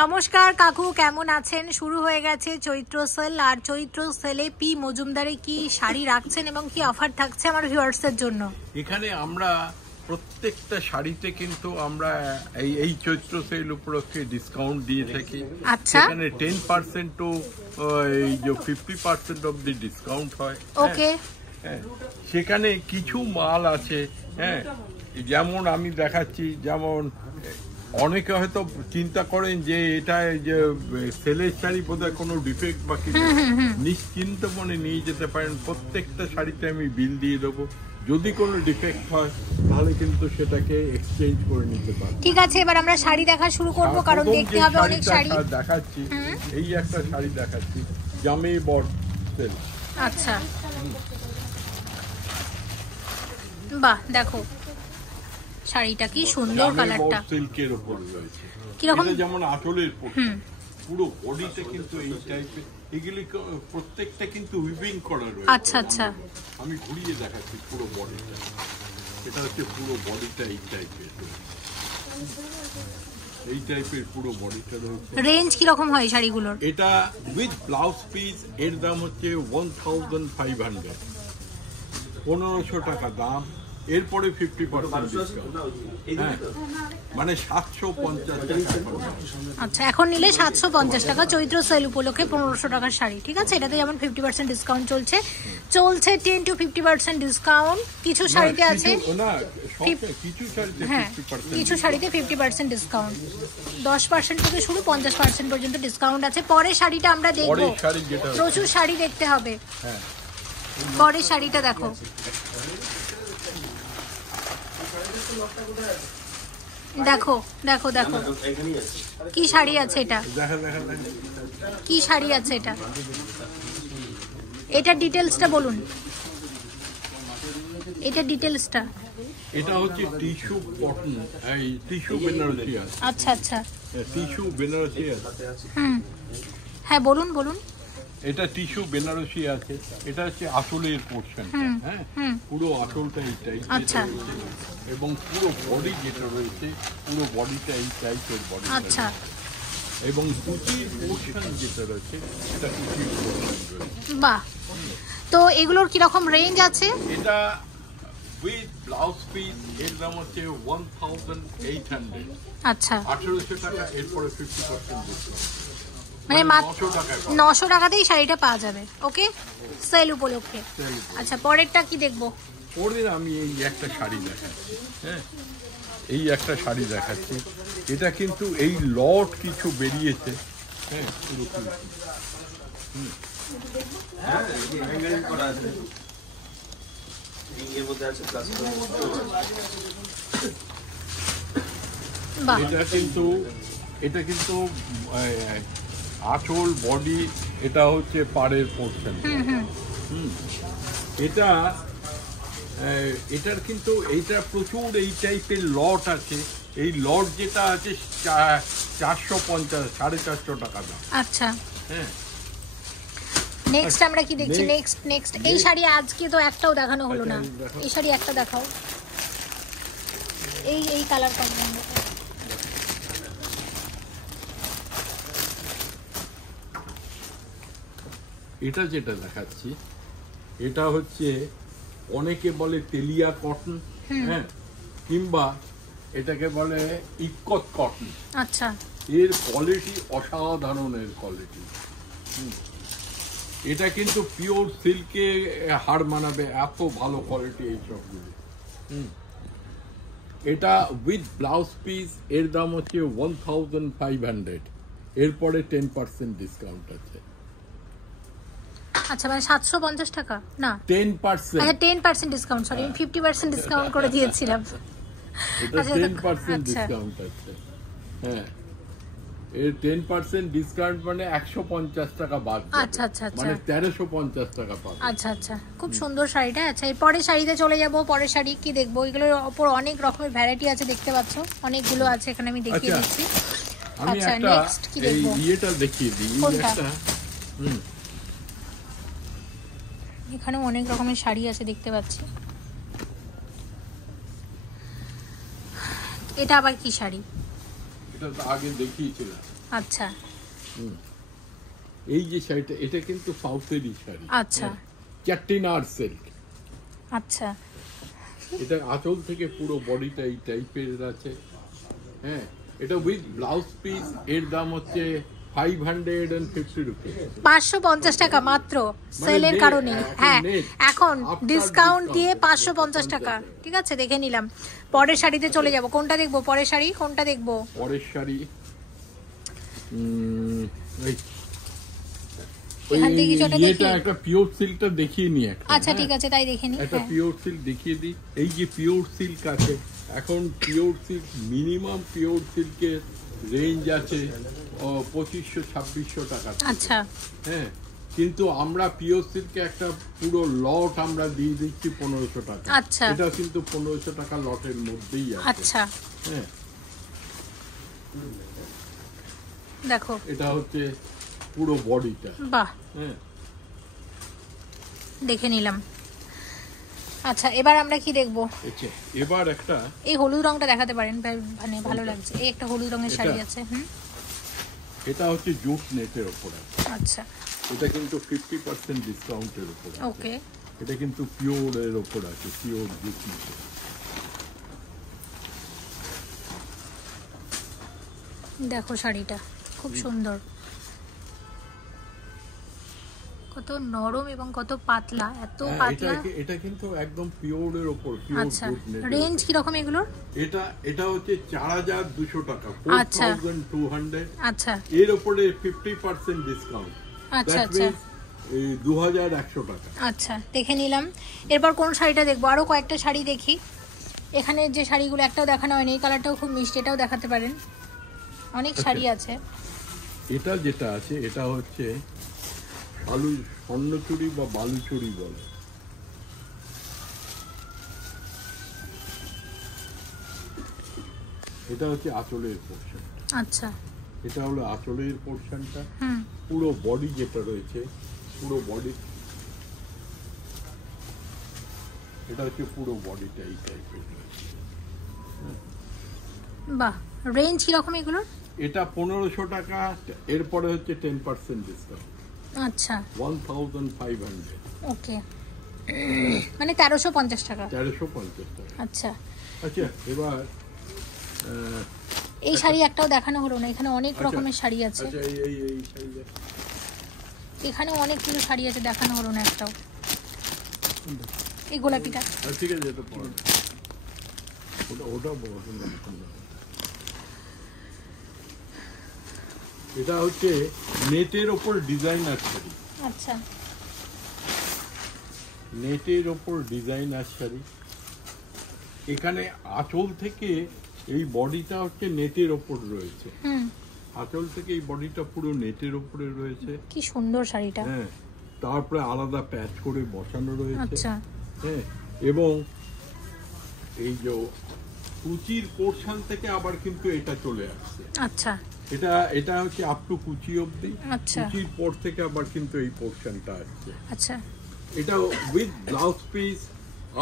নমস্কার কাকু, কেমন আছেন? শুরু হয়ে গেছে চৈত্র সেল, আর চৈত্র সেলে পি মজুমদারে কি শাড়ি রাখছেন এবং কি অফার থাকছে আমার ভিউয়ার্সদের জন্য? এখানে আমরা প্রত্যেকটা শাড়িতে কিন্তু আমরা এই চৈত্র সেল উপলক্ষে ডিসকাউন্ট দিয়ে থাকি। আচ্ছা, এখানে 10% টু 50% অবধি ডিসকাউন্ট হয়। ওকে। সেখানে কিছু মাল আছে, হ্যাঁ, যেমন আমি দেখাচ্ছি, যেমন অনেকে হয়তো চিন্তা করেন যে এটা যে সেলের শাড়ি বোধহয় কোনো ডিফেক্ট বা কিছু, নিশ্চিন্ত মনে নিয়ে যেতে পারেন। প্রত্যেকটা শাড়িতে আমি বিল দিয়ে দেবো, যদি কোনো ডিফেক্ট হয় তাহলে কিন্তু সেটাকে এক্সচেঞ্জ করে নিতে পারবো। ঠিক আছে, এবার আমরা শাড়ি দেখা শুরু করব, কারণ দেখতে হবে অনেক শাড়ি দেখাচ্ছি। এই একটা শাড়ি দেখাচ্ছি, জামে বট সেল। আচ্ছা, বাহ, দেখো শাড়িটা কি সুন্দর, কালারটা সিল্কের উপর রয়েছে। কিরকম যেমন আঁচলের পুরো বডিটা কিন্তু এই টাইপের, এগুলি প্রত্যেকটা কিন্তু উইভিং করা রয়েছে। আচ্ছা আচ্ছা, আমি ঘুরিয়ে দেখাচ্ছি পুরো বডিটা। এটা হচ্ছে পুরো বডিটা এই টাইপের, এই টাইপের পুরো বডিটা রয়েছে। রেঞ্জ কিরকম হয় শাড়িগুলোর? এটা উইথ ব্লাউজ পিস এর দাম হচ্ছে 1500, 1500 টাকা দাম। এরপরে 50% ডিসকাউন্ট, মানে 750 টাকা। আচ্ছা, এখন নিলে 750 টাকা, চৈত্র সেল উপলক্ষে 1500 টাকার শাড়ি। ঠিক আছে, এটাতে যেমন 50% ডিসকাউন্ট চলছে 10 to 50% ডিসকাউন্ট। কিছু শাড়িতে আছে, হ্যাঁ, কিছু শাড়িতে 50% ডিসকাউন্ট, 10% থেকে শুরু 50% পর্যন্ত ডিসকাউন্ট আছে। পরের শাড়িটা আমরা দেখবো, প্রচুর শাড়ি দেখতে হবে। পরের শাড়িটা দেখো, দেখো দেখো দেখো কি শাড়ি আছে এটা, কি শাড়ি আছে এটা, এটা ডিটেলসটা বলুন, এটা ডিটেলসটা। এটা হচ্ছে টিস্যু কটন, এই টিস্যু বেনারসি আছে। আচ্ছা আচ্ছা, টিস্যু বেনারসি আছে। হ্যাঁ বলুন বলুন। এটা টিস্যু বেনারসি আছে, এটা হচ্ছে আঁচলের পোর্শন, হ্যাঁ, পুরো আঁচলটা এইটাই। আচ্ছা, এবং পুরো বডি যেটা রয়েছে, পুরো বডিটা এই টাইপের বডি। আচ্ছা, এবং কুচির পোর্শন যেটা রয়েছে, এটা কুচির পোর্শন রয়েছে। বাহ, তো এগুলোর কিরকম রেঞ্জ আছে? এটা উইথ ব্লাউজ পিস এর দাম হচ্ছে 1800, আচ্ছা, 1800 টাকা। এরপরে 50% ডিসকাউন্ট, মানে 900 টাকাতেই শাড়িটা পাওয়া যাবে। ওকে, সেল উপলক্ষে। আচ্ছা, পরেরটা কি দেখবো? পরের আমি এই একটা শাড়ি দেখাচ্ছি, হ্যাঁ, এই একটা শাড়ি দেখাচ্ছি। এটা কিন্তু এই লট কিছু বেরিয়েছে, হ্যাঁ, পুরোপুরি। এটা কিন্তু আঁচল বডি, এটা হচ্ছে পাড়ের পোর্শন। এটার কিন্তু এইটা প্রচুর এই টাইপের লট আছে। এই লট যেটা আছে 450, 450 টাকা দাম। আচ্ছা, হ্যাঁ, নেক্সট আমরা কি দেখছি? নেক্সট এই শাড়ি আজকে তো একটাও দেখানো হলো না, এই শাড়ি একটা দেখাও। এই কালার কম্বিনেশন, এটা যেটা দেখাচ্ছি, এটা হচ্ছে অনেকে বলে তেলিয়া কটন, হ্যাঁ, কিংবা এটাকে বলে ইক্কত কটন। আচ্ছা, এর কোয়ালিটি অসাধারণের কোয়ালিটি। এটা কিন্তু পিওর সিল্কে হাড় মানাবে, এত ভালো কোয়ালিটি এই সবগুলো। এটা উইথ ব্লাউজ পিস এর দাম হচ্ছে 1500, এরপরে 10% ডিসকাউন্ট আছে। আচ্ছা, মানে 750 টাকা না, 10%। আচ্ছা, 10% ডিসকাউন্ট, সরি, আমি 50% ডিসকাউন্ট করে দিয়েছিলাম। এটা 10% ডিসকাউন্ট আছে, হ্যাঁ, এর 10% ডিসকাউন্ট মানে 150 টাকা বাদ। আচ্ছা আচ্ছা আচ্ছা, মানে 1350 টাকা পাবে। আচ্ছা আচ্ছা, খুব সুন্দর শাড়িটা। আচ্ছা, এই পরের শাড়িতে চলে যাব। পরের শাড়ি কি দেখবো? এগুলোর ওপর অনেক রকমের ভ্যারাইটি আছে, দেখতে পাচ্ছ, অনেকগুলো আছে এখানে, আমি দেখিয়ে দিচ্ছি। আমি একটা এই ইয়েটা দেখিয়ে দিই, একটা এখানে অনেক রকমের শাড়ি আছে দেখতে পাচ্ছি। এটা আবার কি শাড়ি? এটা তো আগে দেখিয়েছিলাম। আচ্ছা, এই যে শাড়িটা, এটা কিন্তু সাউথেরই শাড়ি। আচ্ছা, চেট্টিনাড সিল্ক। আচ্ছা, এটা আঁচল থেকে পুরো বডিটা এই টাইপের আছে। হ্যাঁ, এটা উইথ ব্লাউজ পিস, এর দাম হচ্ছে 550 রুপিস। 550 টাকা মাত্র, সেলের কারণে। হ্যাঁ, এখন ডিসকাউন্ট দিয়ে 550 টাকা। ঠিক আছে, দেখে নিলাম। পরের শাড়িতে চলে যাব। কোনটা দেখবো? পরের শাড়ি কোনটা দেখবো? পরের শাড়ি এখান থেকে কিছুটা দেখি। একটা পিওর সিল্কটা দেখিয়ে নি একটা। আচ্ছা, ঠিক আছে, তাই দেখে নি। একটা পিওর সিল্ক দেখিয়ে দিই। এই যে পিওর সিল্ক আছে, এখন পিওর সিল্ক মিনিমাম পিওর সিল্কের রেঞ্জ আছে 2500-2600 টাকা। আচ্ছা, হ্যাঁ, কিন্তু আমরা পিওর সিল্কে একটা পুরো লট আমরা দিয়ে দিচ্ছি 1500 টাকা। আচ্ছা, এটা কিন্তু 1500 টাকা লটের মধ্যেই আছে। আচ্ছা, হ্যাঁ, দেখো এটা হচ্ছে পুরো বডিটা। বাহ, হ্যাঁ, দেখে নিলাম। আচ্ছা, এবার আমরা কি দেখবো? আচ্ছা, এবার একটা এই হলুদ রংটা দেখাতে পারেন, মানে ভালো লাগছে। এই একটা হলুদ রঙের শাড়ি আছে। এটা হচ্ছে জুট নেটের উপর আছে। আচ্ছা, এটা কিন্তু 50% ডিসকাউন্টের উপর আছে। ওকে, এটা কিন্তু পিওর এর উপর আছে, পিওর জুট নেটের। দেখো শাড়িটা খুব সুন্দর, কত নরম এবং কত পাতলা, এত পাতলা। এটা কিন্তু একদম পিওর এর উপর, পিওর আচ্ছা, জুট নেট। রেঞ্জ কি রকম এগুলোর? এটা হচ্ছে 4200 টাকা, আচ্ছা, 4200। আচ্ছা, এর উপরে 50% ডিসকাউন্ট। আচ্ছা, আচ্ছা, 2100 টাকা। আচ্ছা, দেখে নিলাম। এরপর কোন শাড়িটা দেখবো? আরো কয়েকটা শাড়ি দেখি। এখানে যে শাড়িগুলো একটাও দেখানো হয়নি, এই কালারটাও খুব মিষ্টি, এটাও দেখাতে পারেন। অনেক শাড়ি আছে। এটা যেটা আছে, এটা হচ্ছে স্বর্ণচুরি বা বালুচুরি বলে। এটা হচ্ছে আঁচলের পোর্শন। আচ্ছা, এটা হলো আঁচলের পোর্শনটা। পুরো বডি যেটা রয়েছে, পুরো বডি, এটা হচ্ছে পুরো বডিটা এই টাইপের রয়েছে। বাহ, রেঞ্জ কিরকম এগুলোর? এটা 1500 টাকা, এরপরে হচ্ছে 10% ডিসকাউন্ট। আচ্ছা, 1500। ওকে, মানে 1350 টাকা। 1350 টাকা। আচ্ছা, আচ্ছা, এবার এই শাড়ি একটাও দেখানো হলো না। এখানে অনেক রকমের শাড়ি আছে। আচ্ছা, এই শাড়িটা, এখানে অনেকগুলো শাড়ি আছে, দেখানো হলো না একটাও। এই গোলাপিটা, ঠিক আছে, এটা পড়ো। ওটা বড়। এটা হচ্ছে নেটের ওপর ডিজাইনার শাড়ি। আচ্ছা, নেটের ওপর ডিজাইনার শাড়ি। এখানে আঁচল থেকে এই বডিটা হচ্ছে নেটের ওপর রয়েছে। আঁচল থেকে এই বডিটা পুরো নেটের ওপরে রয়েছে। কি সুন্দর শাড়িটা। হ্যাঁ, তারপরে আলাদা প্যাচ করে বসানো রয়েছে। আচ্ছা, হ্যাঁ, এবং এই যে কুচির পোর্শন থেকে আবার কিন্তু এটা চলে আসছে। আচ্ছা, এটা হচ্ছে আপ টু কুচি অবধি। আচ্ছা, কুচির পর থেকে আবার কিন্তু এই পোর্শনটা আসছে। আচ্ছা, এটা with blouse piece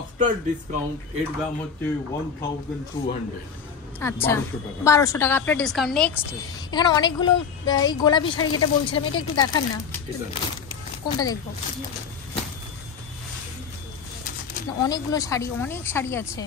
after discount এর দাম হচ্ছে 1200। আচ্ছা, 1200 টাকা আপনার ডিসকাউন্ট। নেক্সট, এখানে অনেকগুলো এই গোলাপি শাড়ি যেটা বলছিলাম, এটা একটু দেখান না। কোনটা দেখবো? অনেকগুলো শাড়ি, অনেক শাড়ি আছে।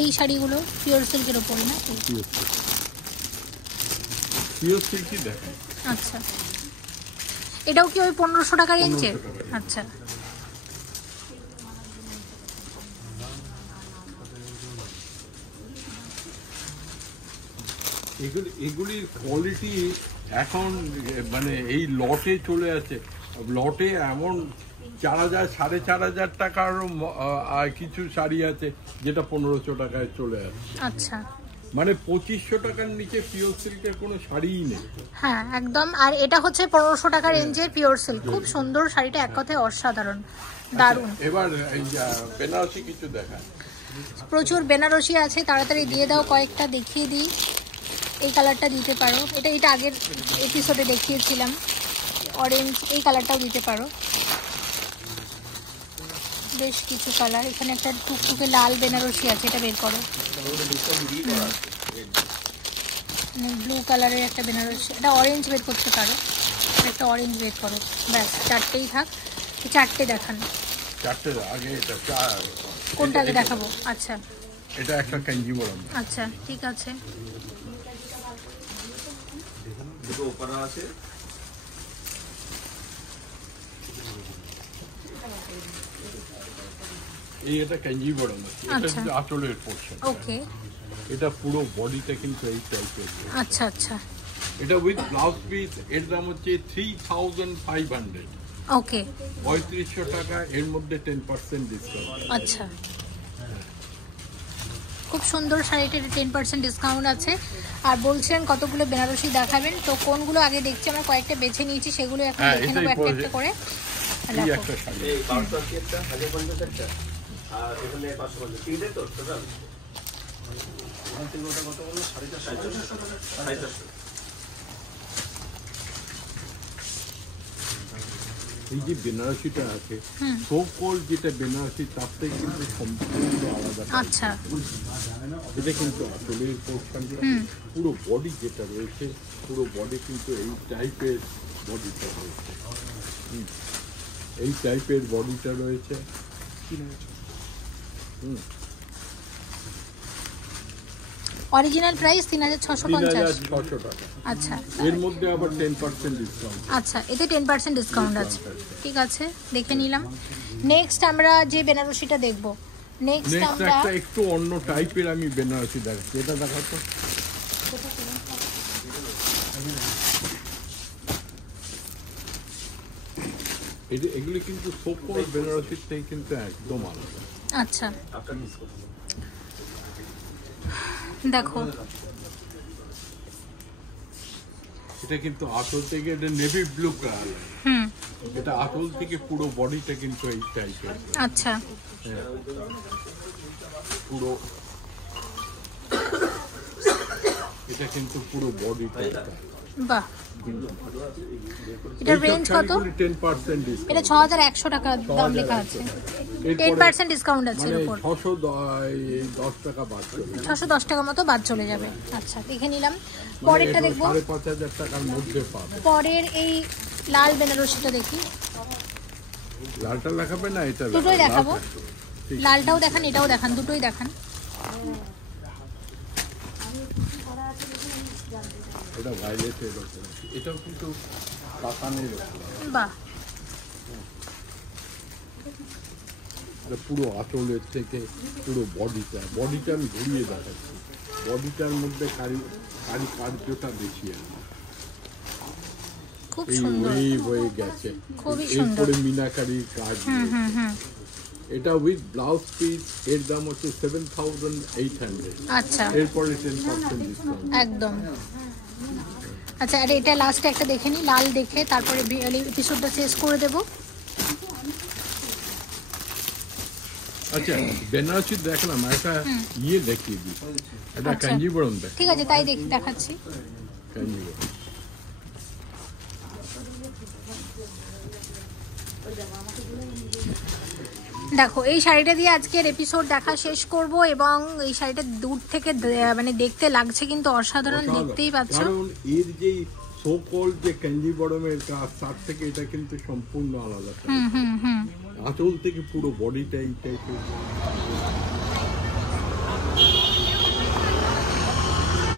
এই শাড়িগুলো পিওর সিল্কের উপর না? পিওর সিল্কই দেখেন। আচ্ছা, এটাও কি ওই 1500 টাকা রেঞ্জে? আচ্ছা, এগুলির কোয়ালিটি এখন মানে এই লটে চলে আছে। লটে এমন 4000, 4500 টাকার কিছু শাড়ি আছে যেটা 1500 টাকায় চলে আসছে। আচ্ছা, মানে 2500 টাকার নিচে পিওর সিল্কের কোনো শাড়িই নেই। হ্যাঁ, একদম। আর এটা হচ্ছে 1500 টাকা রেঞ্জের পিওর সিল্ক। খুব সুন্দর শাড়িটা, এক কথায় অসাধারণ, দারুণ। এবার এই বেনারসি কিছু দেখায়। প্রচুর বেনারসি আছে, তাড়াতাড়ি দিয়ে দাও, কয়েকটা দেখিয়ে দিই। এই কালারটা দিতে পারো, এটা আগের এপিসোডে দেখিয়েছিলাম। অরেঞ্জ, এই কালারটাও দিতে পারো। বেশ কিছু কালার। এখানে একটা টুকটুকে লাল বেনারসি আছে, এটা বের করো। ব্লু কালারের একটা বেনারসি, এটা অরেঞ্জ বের করতে পারো, একটা অরেঞ্জ বের করো। ব্যাস, চারটেই থাক। চারটে দেখান। চারটে আগে এটা কোনটা আগে দেখাবো? আচ্ছা, এটা একটা কাঞ্জিবরম। আচ্ছা ঠিক আছে। দুটো ওপারা আছে। এই এটা কাঞ্জিবরম, এটা কিন্তু আঁচলের পোর্শন। ওকে, এটা পুরো বডিটা কিন্তু এই টাইপের। আচ্ছা আচ্ছা, এটা উইথ ব্লাউজ পিস, এর দাম হচ্ছে 3500। ওকে, 3500 টাকা, এর মধ্যে 10% ডিসকাউন্ট। আচ্ছা, খুব সুন্দর শাড়িটা, 10% ডিসকাউন্ট আছে। আর বলছিলেন কতগুলো বেনারসি দেখাবেন, তো কোনগুলো আগে দেখছি আমরা, কয়েকটা বেছে নিয়েছি, সেগুলো এখন দেখে নেবো একটা একটা করে। এই একটা শাড়ি, এই 580 একটা, 1050 একটা, আর এখানে 550 তিনটে তো টোটাল। তিনটা কত বলো? 450। এই যে বেনারসিটা আছে, সোকল যেটা বেনারসি তার থেকে কিন্তু সম্পূর্ণ আলাদা। আচ্ছা, এটা কিন্তু আঁচলের পোর্শনটা, পুরো বডি যেটা রয়েছে, পুরো বডি কিন্তু এই টাইপের বডিটা রয়েছে। এই টাইপের বডিটা রয়েছে। Original price 3650। 3600 টাকা। আচ্ছা, এর মধ্যে আবার 10% ডিসকাউন্ট। আচ্ছা, এতে 10% ডিসকাউন্ট আছে, ঠিক আছে, দেখে নিলাম। নেক্সট আমরা যে বেনারসিটা দেখব, নেক্সট আমরা একটা একটু অন্য টাইপের আমি বেনারসি দেখাচ্ছি, এটা দেখাতো। এগুলি কিন্তু সোকল বেনারসির থেকে কিন্তু একদম আলাদা। আচ্ছা দেখো, এটা কিন্তু আঁচল থেকে, এটা নেভি ব্লু কালার, এটা আঁচল থেকে পুরো বডিটা কিন্তু এই টাইপের। আচ্ছা, পুরো এটা কিন্তু পুরো বডিটা। বাহ, এটার রেঞ্জ কত? 10% ডিসকাউন্ট। এটা 6100 টাকা দাম লেখা আছে, 10% ডিসকাউন্ট আছে এর উপর। 610 টাকা বাদ চলে যাবে, 610 টাকা মতো বাদ চলে যাবে। আচ্ছা, দেখে নিলাম। পরেরটা দেখবো, 5500 টাকার মধ্যে পাবে। পরের এই লাল বেনারসিটা দেখি। লালটা দেখাবে না এটা? দুটোই দেখাবো, লালটাও দেখান, এটাও দেখান, দুটোই দেখান। এটা ভাইলেটের উপর, এটাও কিন্তু কাতানের উপর। বাহ, এটা পুরো আঁচলের থেকে পুরো বডিটা আমি ঘুরিয়ে দেখাচ্ছি। বডিটার মধ্যে কারুকার্যটা বেশি আছে, খুব এই সুন্দর, হয়ে গেছে। খুবই সুন্দর। এরপরে মিনাকারির কাজ। এটা উইথ ব্লাউজ পিস, এর দাম হচ্ছে 7800। আচ্ছা, এরপরে 10% ডিসকাউন্ট একদম। আচ্ছা, আর এটা লাস্টে একটা দেখে নি, লাল দেখে তারপরে এপিসোডটা শেষ করে দেব। আচ্ছা, বেনারসি দেখলাম, একটা ইয়ে দেখিয়ে দিই, এটা আচ্ছা, কাঞ্জিবরম দেখ। ঠিক আছে, তাই দেখাচ্ছি। কাঞ্জিবরম দেখো, এই শাড়িটা দিয়ে আজকের এপিসোড দেখা শেষ করব, এবং এই শাড়িটা দূর থেকে মানে দেখতে লাগছে কিন্তু অসাধারণ, দেখতেই পাচ্ছ। কারণ এর যে সোকল যে কাঞ্জিবরমের কাজ, তার থেকে এটা কিন্তু সম্পূর্ণ আলাদা। আঁচল থেকে পুরো বডিটা এই টাইপের।